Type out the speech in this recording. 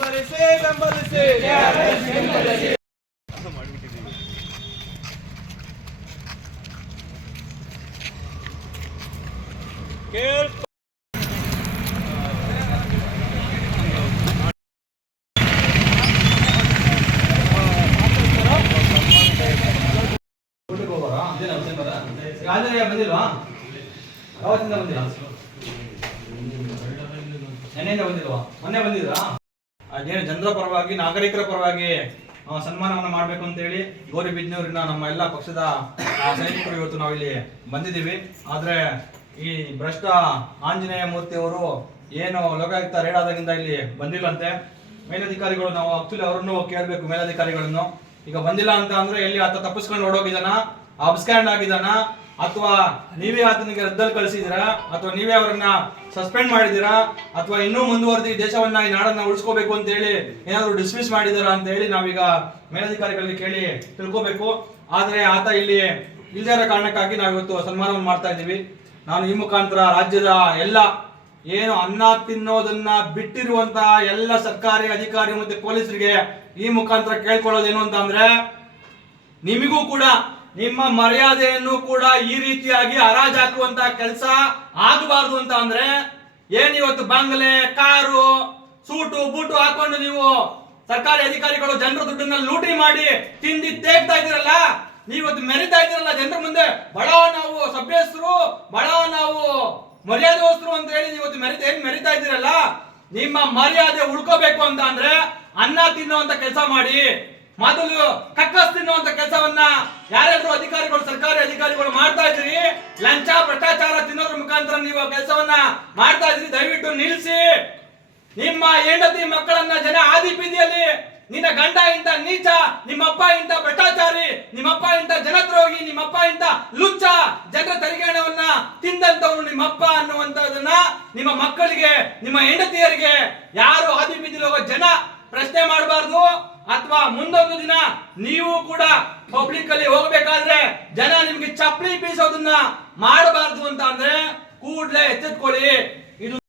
ಬೆಂಬಲಿಸಿ ಬೆಂಬಲಿಸಿ ಬೆಂಬಲಿಸಿ ಕೇಳ್ಕೊ ರಾಜರ ಬಂದಿಲ್ವಾ ಅವತ್ತಿಂದ ಬಂದಿಲ್ಲ ನೆನ್ನೆಯಿಂದ ಬಂದಿಲ್ವಾ ಮೊನ್ನೆ ಬಂದಿದ್ರಾ ಅದೇನು ಜನರ ಪರವಾಗಿ, ನಾಗರಿಕರ ಪರವಾಗಿ ಸನ್ಮಾನವನ್ನು ಮಾಡಬೇಕು ಅಂತೇಳಿ ಗೌರಿಬಿದ್ನೂರಿನ ನಮ್ಮ ಎಲ್ಲ ಪಕ್ಷದ ಸೈನಿಕರು ಇವತ್ತು ನಾವಿಲ್ಲಿ ಬಂದಿದ್ದೀವಿ. ಆದರೆ ಈ ಭ್ರಷ್ಟ ಆಂಜನೇಯ ಮೂರ್ತಿ ಅವರು ಏನು ಲೋಕಾಯುಕ್ತ ರೇಡ್ ಆದಾಗಿಂದ ಇಲ್ಲಿ ಬಂದಿಲ್ಲಂತೆ. ಮೇಲಧಿಕಾರಿಗಳು ನಾವು ಆಕ್ಚುಲಿ ಅವರನ್ನು ಕೇಳಬೇಕು ಮೇಲಧಿಕಾರಿಗಳನ್ನು. ಈಗ ಬಂದಿಲ್ಲ ಅಂತ ಅಂದ್ರೆ ಎಲ್ಲಿ ಆತ ತಪ್ಪಿಸ್ಕೊಂಡು ಓಡೋಗಿದಾನ ಅಬ್ಸ್ಕ್ಯಾಂಡ್ ಆಗಿದಾನ ಅಥವಾ ನೀವೇ ಆತನಿಗೆ ರದ್ದಲ್ಲಿ ಕಳಿಸಿದಿರಾ ಅಥವಾ ನೀವೇ ಅವರನ್ನ ಸಸ್ಪೆಂಡ್ ಮಾಡಿದಿರಾ ಅಥವಾ ಇನ್ನೂ ಮುಂದುವರೆದು ದೇಶವನ್ನ ಈ ನಾಡನ್ನ ಉಳಿಸ್ಕೋಬೇಕು ಅಂತ ಹೇಳಿ ಏನಾದ್ರು ಡಿಸ್ಮಿಸ್ ಮಾಡಿದಾರಾ ಅಂತ ಹೇಳಿ ನಾವೀಗ ಮೇಲಧಿಕಾರಿಗಳಿಗೆ ಕೇಳಿ ತಿಳ್ಕೋಬೇಕು. ಆದ್ರೆ ಆತ ಇಲ್ಲಿ ಇಲ್ಲದೇ ಇರೋ ಕಾರಣಕ್ಕಾಗಿ ನಾವು ಇವತ್ತು ಸನ್ಮಾನವನ್ನು ಮಾಡ್ತಾ ಇದ್ದೀವಿ. ನಾನು ಈ ಮುಖಾಂತರ ರಾಜ್ಯದ ಎಲ್ಲ ಏನು ಅನ್ನ ತಿನ್ನೋದನ್ನ ಬಿಟ್ಟಿರುವಂತಹ ಎಲ್ಲ ಸರ್ಕಾರಿ ಅಧಿಕಾರಿ ಮತ್ತೆ ಪೊಲೀಸರಿಗೆ ಈ ಮುಖಾಂತರ ಕೇಳ್ಕೊಳ್ಳೋದೇನು ಅಂತ ಅಂದ್ರೆ ನಿಮಗೂ ಕೂಡ ನಿಮ್ಮ ಮರ್ಯಾದೆಯನ್ನು ಕೂಡ ಈ ರೀತಿಯಾಗಿ ಹರಾಜಾಕುವಂತ ಕೆಲಸ ಆಗಬಾರ್ದು ಅಂತ ಅಂದ್ರೆ ಏನ್ ಇವತ್ತು ಬಂಗ್ಲೆ, ಕಾರು, ಸೂಟು, ಬೂಟು ಹಾಕೊಂಡು ನೀವು ಸರ್ಕಾರಿ ಅಧಿಕಾರಿಗಳು ಜನರ ದುಡ್ಡನ್ನ ಲೂಟಿ ಮಾಡಿ ತಿಂದಿ ತೇಗ್ತಾ ಇದ್ದೀರಲ್ಲ ನೀವತ್ತು ಮೆರಿತಾ ಇದ್ದೀರಲ್ಲ ಜನರ ಮುಂದೆ, ಬಡ ನಾವು ಸಭ್ಯಸ್ಥರು, ಬಡ ನಾವು ಮರ್ಯಾದೆವಸ್ತರು ಅಂತ ಹೇಳಿ ಇವತ್ತು ಮೆರಿತ, ಏನ್ ಮೆರಿತಾ ಇದ್ದೀರಲ್ಲ, ನಿಮ್ಮ ಮರ್ಯಾದೆ ಉಳ್ಕೋಬೇಕು ಅಂತ ಅಂದ್ರೆ ಅನ್ನ ತಿನ್ನುವಂತ ಕೆಲಸ ಮಾಡಿ ಮೊದಲು ಕಕ್ಕಸ್ ತಿನ್ನುವಂತ ಕೆಲಸವನ್ನ ಯಾರಾದ್ರೂ ಅಧಿಕಾರಿಗಳು, ಸರ್ಕಾರಿ ಅಧಿಕಾರಿಗಳು ಮಾಡ್ತಾ ಇದ್ರಿ ಲಂಚ, ಭ್ರಷ್ಟಾಚಾರ ತಿನ್ನೋದ್ರ ಮುಖಾಂತರ ನೀವು ಕೆಲಸವನ್ನ ಮಾಡ್ತಾ ಇದ್ರಿ ದಯವಿಟ್ಟು ನಿಲ್ಲಿಸಿ. ನಿಮ್ಮ ಹೆಂಡತಿ ಮಕ್ಕಳನ್ನ ಜನ ಆದಿ ಬೀದಿಯಲ್ಲಿ, ನಿನ್ನ ಗಂಡ, ಇಂತ ನೀಚ, ನಿಮ್ಮಪ್ಪ, ಇಂತ ಭ್ರಷ್ಟಾಚಾರಿ, ನಿಮ್ಮಪ್ಪ, ಇಂತ ಜನದ್ರೋಹಿ, ನಿಮ್ಮಪ್ಪ, ಇಂತ ಲುಚ್ಚ ಜನರ ತೆರಿಗೆ ಹಣವನ್ನ ತಿಂದಂತವನು ನಿಮ್ಮಪ್ಪ ಅನ್ನುವಂತದನ್ನ ನಿಮ್ಮ ಮಕ್ಕಳಿಗೆ, ನಿಮ್ಮ ಹೆಂಡತಿಯರಿಗೆ ಯಾರು ಆದಿ ಬೀದಿಲಿ ಹೋಗೋ ಜನ ಪ್ರಶ್ನೆ ಮಾಡಬಾರ್ದು. ಅಥವಾ ಮುಂದೊಂದು ದಿನ ನೀವು ಕೂಡ ಪಬ್ಲಿಕ್ ಅಲ್ಲಿ ಹೋಗ್ಬೇಕಾದ್ರೆ ಜನ ನಿಮ್ಗೆ ಚಪ್ಪಲಿ ಬೀಸೋದನ್ನ ಮಾಡಬಾರದು ಅಂತ ಅಂದ್ರೆ ಕೂಡ್ಲೆ ಎಚ್ಚೆತ್ಕೊಳ್ಳಿ. ಇದು